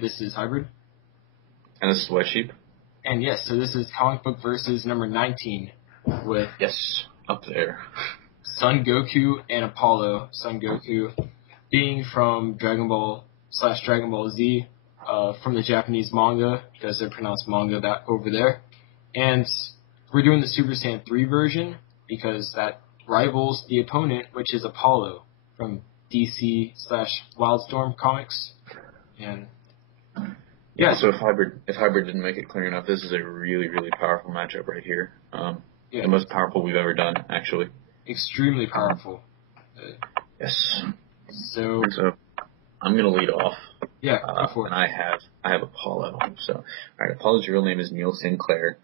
this is Hybrid. And this is WhiteSheep. And yes, so this is Comic Book Versus number 19 with... Yes, up there. Son Goku and Apollo. Son Goku being from Dragon Ball Z, from the Japanese manga, because they're pronounced manga that over there. And we're doing the Super Saiyan 3 version, because that rivals the opponent, which is Apollo, from DC/Wildstorm Comics. And yeah, so if Hybrid didn't make it clear enough, this is a really, really powerful matchup right here. The most powerful we've ever done, actually. Extremely powerful. Yes. So I'm gonna lead off. Yeah, go for it. And I have Apollo. So, all right, Apollo's real name is Neil Sinclair.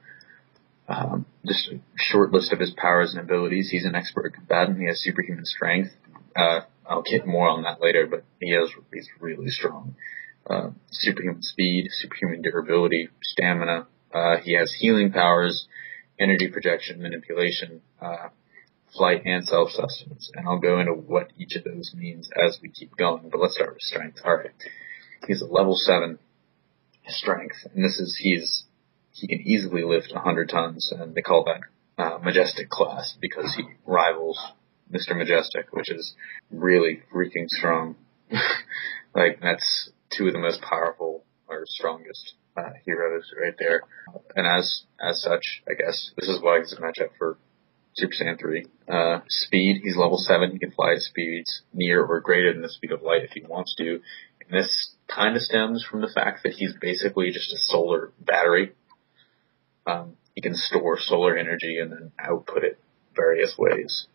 Just a short list of his powers and abilities. He's an expert combatant. He has superhuman strength. I'll get more on that later, but he's really strong. Superhuman speed, superhuman durability, stamina. He has healing powers, energy projection, manipulation, flight, and self-sustenance. And I'll go into what each of those means as we keep going. But let's start with strength. All right. He's a level 7 strength, and he can easily lift 100 tons, and they call that Majestic class because he rivals Mr. Majestic, which is really freaking strong. Like, that's two of the most powerful or strongest heroes right there. And as such, I guess this is why he's a matchup for Super Saiyan 3. Speed, he's level 7. He can fly at speeds near or greater than the speed of light if he wants to. And this kind of stems from the fact that he's basically just a solar battery. He can store solar energy and then output it various ways.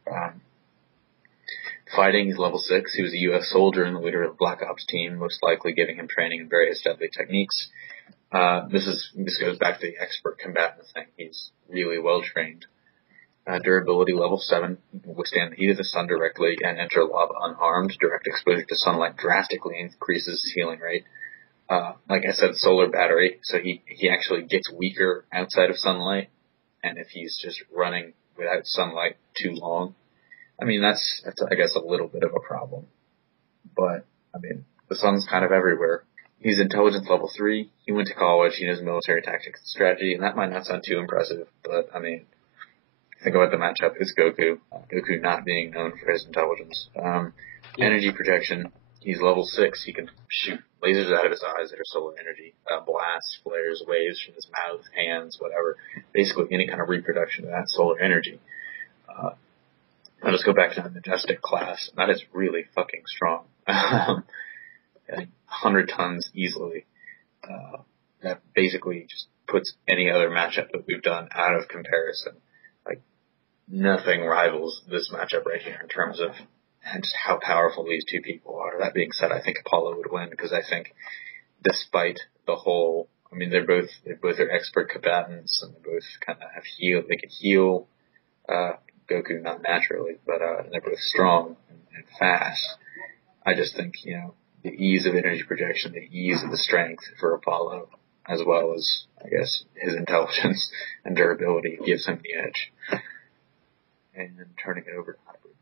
Fighting, he's level 6. He was a U.S. soldier and the leader of the Black Ops team, most likely giving him training in various deadly techniques. This goes back to the expert combatant thing. He's really well trained. Durability, level 7. He can withstand the heat of the sun directly and enter lava unharmed. Direct exposure to sunlight drastically increases his healing rate. Like I said, solar battery, so he actually gets weaker outside of sunlight. And if he's just running without sunlight too long, I mean, that's I guess a little bit of a problem. But, I mean, the sun's kind of everywhere. He's intelligence level 3. He went to college. He knows military tactics and strategy, and that might not sound too impressive, but, I mean, think about the matchup. It's Goku. Goku not being known for his intelligence. Energy projection. He's level 6. He can shoot lasers out of his eyes that are solar energy. Blasts, flares, waves from his mouth, hands, whatever. Basically any kind of reproduction of that solar energy. I'll just go back to the Majestic class. That is really fucking strong. 100 tons easily. That basically just puts any other matchup that we've done out of comparison. Like, nothing rivals this matchup right here in terms of just how powerful these two people are. That being said, I think Apollo would win because I think despite the whole, I mean, they both are expert combatants and they both kind of have they can heal, Goku not naturally, but, they're both strong and fast. I just think, the ease of energy projection, the ease of the strength for Apollo, as well as, I guess, his intelligence and durability gives him the edge. And then turning it over to Hybrid.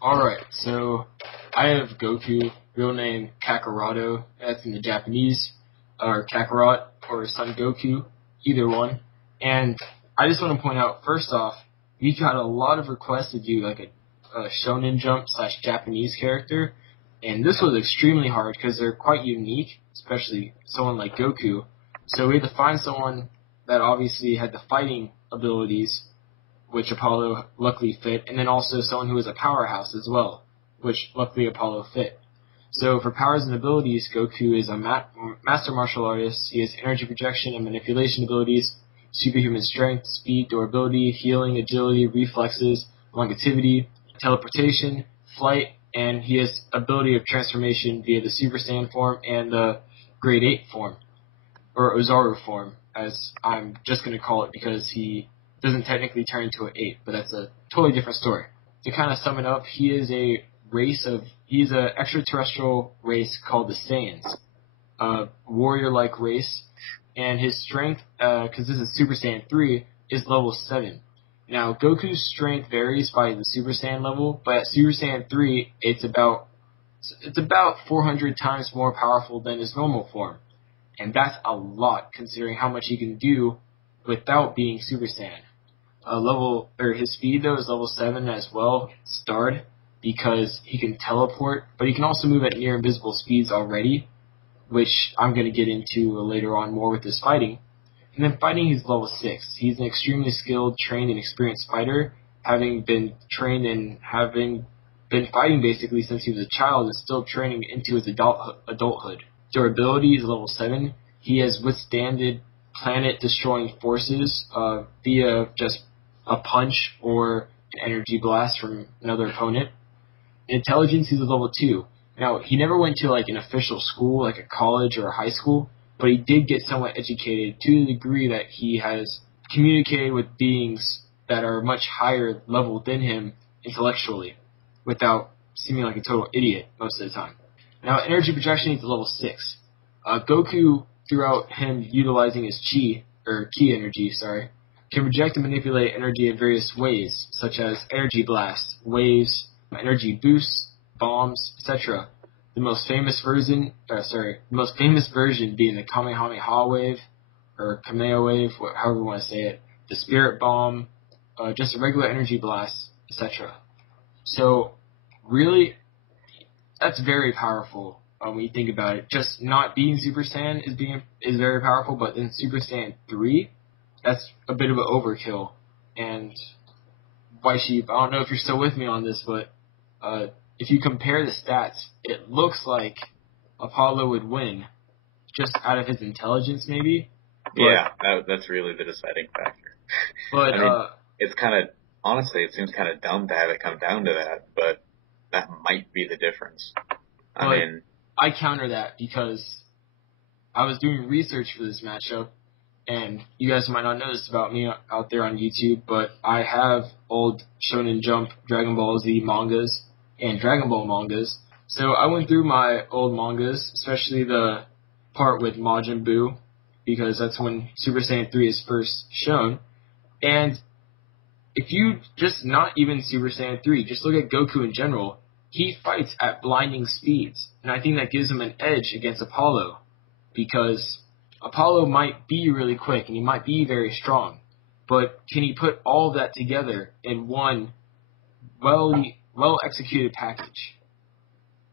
Alright, so I have Goku, real name Kakarot, that's in the Japanese, or Kakarot, or Son Goku, either one. And I just want to point out, first off, we've got a lot of requests to do like a Shonen Jump / Japanese character, and this was extremely hard because they're quite unique, especially someone like Goku. So we had to find someone that obviously had the fighting abilities, which Apollo luckily fit, and then also someone who was a powerhouse as well, which luckily Apollo fit. So for powers and abilities, Goku is a master martial artist. He has energy projection and manipulation abilities, superhuman strength, speed, durability, healing, agility, reflexes, longevity, teleportation, flight, and he has ability of transformation via the Super Saiyan form and the Grade 8 form, or Ozaru form, as I'm just going to call it because he doesn't technically turn into an 8, but that's a totally different story. To kind of sum it up, he's an extraterrestrial race called the Saiyans, a warrior-like race, and his strength, because this is Super Saiyan 3, is level 7. Now, Goku's strength varies by the Super Saiyan level, but at Super Saiyan 3, it's about So it's about 400 times more powerful than his normal form. And that's a lot considering how much he can do without being Super Saiyan. His speed though is level 7 as well, starred, because he can teleport, but he can also move at near invisible speeds already, which I'm going to get into later on more with his fighting. And then fighting, he's level 6. He's an extremely skilled, trained, and experienced fighter, having been trained and having been fighting basically since he was a child and still training into his adulthood. Durability is level 7. He has withstanded planet-destroying forces via just a punch or an energy blast from another opponent. Intelligence, he's a level 2. Now, he never went to like an official school, like a college or a high school, but he did get somewhat educated to the degree that he has communicated with beings that are much higher level than him intellectually, without seeming like a total idiot most of the time. Now, energy projection, he's a level 6. Goku, throughout him utilizing his ki energy, can project and manipulate energy in various ways, such as energy blasts, waves, energy boosts, bombs, etc. The most famous version being the Kamehameha wave, or Kamea wave, however you want to say it, the spirit bomb, just a regular energy blast, etc. So, really, that's very powerful when you think about it. Just not being Super Saiyan is very powerful, but in Super Saiyan 3, that's a bit of an overkill. And WhiteSheep, I don't know if you're still with me on this, but if you compare the stats, it looks like Apollo would win, just out of his intelligence, maybe. But, yeah, that's really the deciding factor. But I mean, it's kind of, honestly, it seems kind of dumb to have it come down to that, but that might be the difference. I counter that because I was doing research for this matchup, and you guys might not know this about me out there on YouTube, but I have old Shonen Jump, Dragon Ball Z mangas, and Dragon Ball mangas. So I went through my old mangas, especially the part with Majin Buu, because that's when Super Saiyan 3 is first shown. And if you just not even Super Saiyan 3, just look at Goku in general, he fights at blinding speeds. And I think that gives him an edge against Apollo, because Apollo might be really quick and he might be very strong, but can he put all of that together in one well-executed package?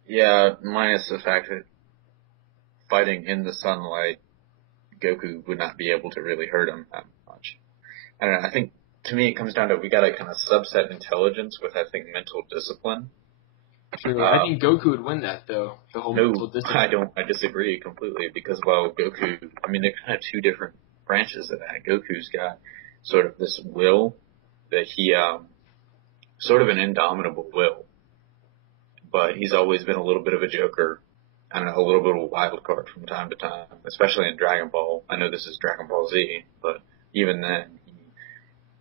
Yeah, minus the fact that fighting in the sunlight, Goku would not be able to really hurt him that much. I don't know, I think, to me, it comes down to we gotta kind of subset intelligence with, I think, mental discipline. True. I think Goku would win that, though, the whole mental discipline. I disagree completely, because, well, Goku, I mean, they're kind of two different branches of that. Goku's got sort of this will that he, sort of an indomitable will, but he's always been a little bit of a joker, I don't know, a little bit of a wild card from time to time, especially in Dragon Ball. I know this is Dragon Ball Z, but even then, he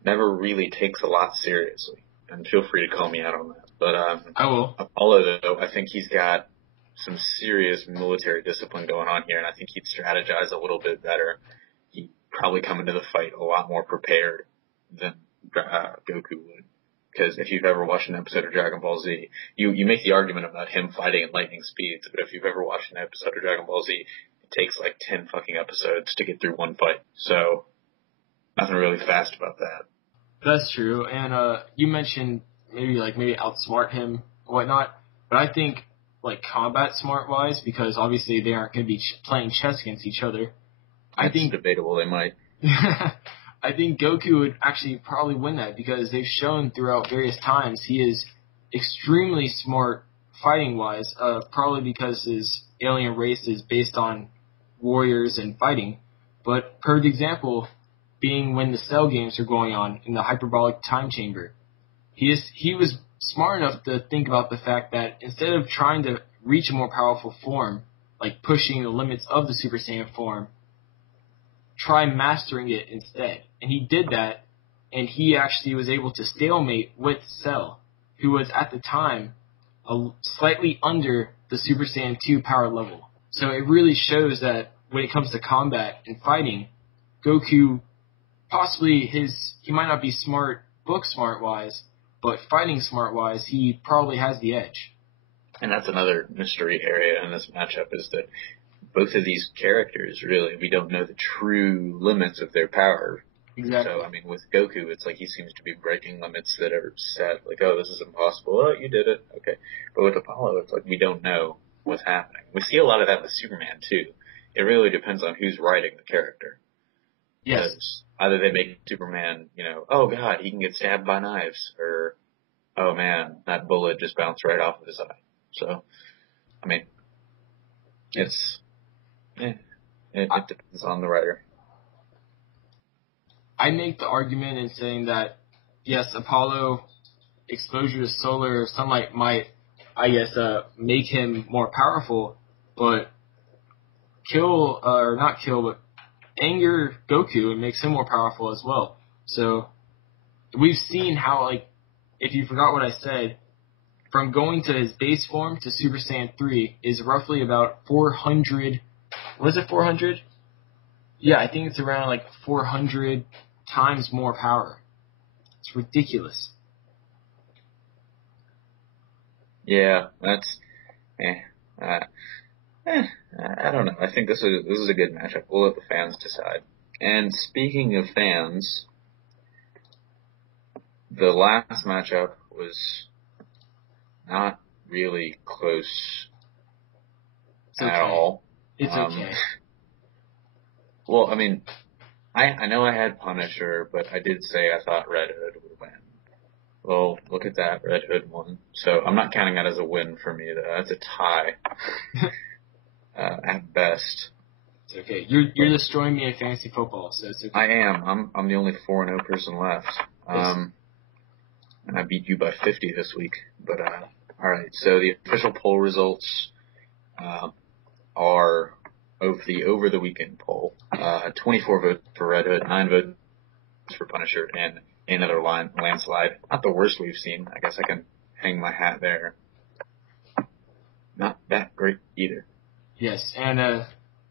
never really takes a lot seriously. And feel free to call me out on that. But I will. Apollo, though, I think he's got some serious military discipline going on here, and I think he'd strategize a little bit better. He'd probably come into the fight a lot more prepared than Goku would. Because if you've ever watched an episode of Dragon Ball Z, you make the argument about him fighting at lightning speeds, but if you've ever watched an episode of Dragon Ball Z, it takes like 10 fucking episodes to get through one fight. So, nothing really fast about that. That's true, and you mentioned maybe outsmart him or whatnot, but I think like combat smart wise, because obviously they aren't going to be playing chess against each other. I think debatable. They might. I think Goku would actually probably win that, because they've shown throughout various times he is extremely smart fighting wise. Probably because his alien race is based on warriors and fighting. But perfect example being when the Cell games are going on in the hyperbolic time chamber. He was smart enough to think about the fact that instead of trying to reach a more powerful form, like pushing the limits of the Super Saiyan form, try mastering it instead. And he did that, and he actually was able to stalemate with Cell, who was at the time slightly under the Super Saiyan 2 power level. So it really shows that when it comes to combat and fighting, Goku possibly he might not be smart book smart wise, but fighting smart wise, he probably has the edge. And that's another mystery area in this matchup is that both of these characters, really, we don't know the true limits of their power. Exactly. So, I mean, with Goku, it's like he seems to be breaking limits that are set. Like, oh, this is impossible. Oh, you did it. Okay. But with Apollo, it's like we don't know what's happening. We see a lot of that with Superman, too. It really depends on who's writing the character. Yes. Because either they make Superman, oh, God, he can get stabbed by knives. Or, oh, man, that bullet just bounced right off of his eye. So, I mean, it depends on the writer. I make the argument in saying that, yes, Apollo exposure to solar sunlight might, I guess, make him more powerful, but anger Goku and makes him more powerful as well. So we've seen how, like, if you forgot what I said, from going to his base form to Super Saiyan 3 is roughly about 400. Was it 400? Yeah, I think it's around like 400 times more power. It's ridiculous. Yeah, that's I don't know. I think this is a good matchup. We'll let the fans decide. And speaking of fans, the last matchup was not really close at all. It's okay. Well, I mean, I know I had Punisher, but I did say I thought Red Hood would win. Well, look at that. Red Hood won. So I'm not counting that as a win for me, though. That's a tie. At best. It's okay. You're destroying me in fantasy football, so it's okay. I am. I'm the only 4-0 person left. Yes. And I beat you by 50 this week. But all right. So the official poll results are over the weekend poll. 24 votes for Red Hood, 9 votes for Punisher, and another landslide. Not the worst we've seen. I guess I can hang my hat there. Not that great either. Yes, and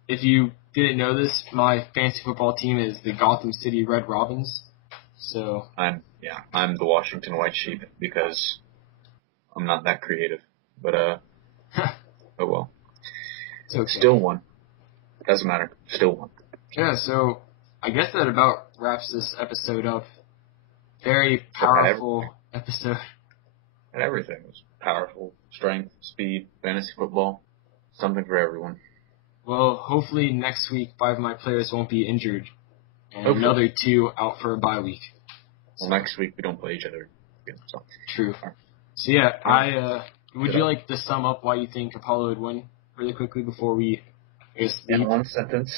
if you didn't know this, my fantasy football team is the Gotham City Red Robins. So I'm the Washington WhiteSheep because I'm not that creative. But oh well. It's okay. Still won. Doesn't matter. Still won. Yeah, so I guess that about wraps this episode up. Very powerful episode. And everything was powerful. Strength, speed, fantasy football. Something for everyone. Well, hopefully next week 5 of my players won't be injured. And another 2 out for a bye week. Well, next week we don't play each other again. So. True. So yeah, would you like to sum up why you think Apollo would win really quickly before we leave? In one sentence,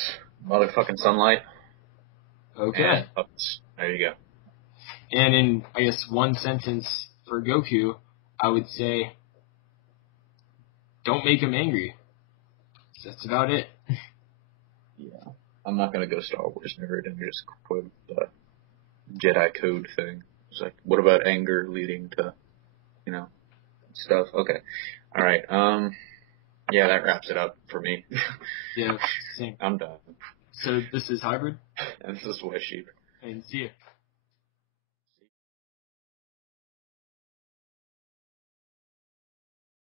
motherfucking sunlight. Okay. And puppets. There you go. And in, I guess, one sentence for Goku, I would say, don't make him angry. That's about it. Yeah. I'm not going to go Star Wars nerd and just quote the Jedi code thing. It's like, what about anger leading to, stuff? Okay. All right. Yeah, that wraps it up for me. Yeah, same. I'm done. So this is Hybrid. And this is WhiteSheep. And see you.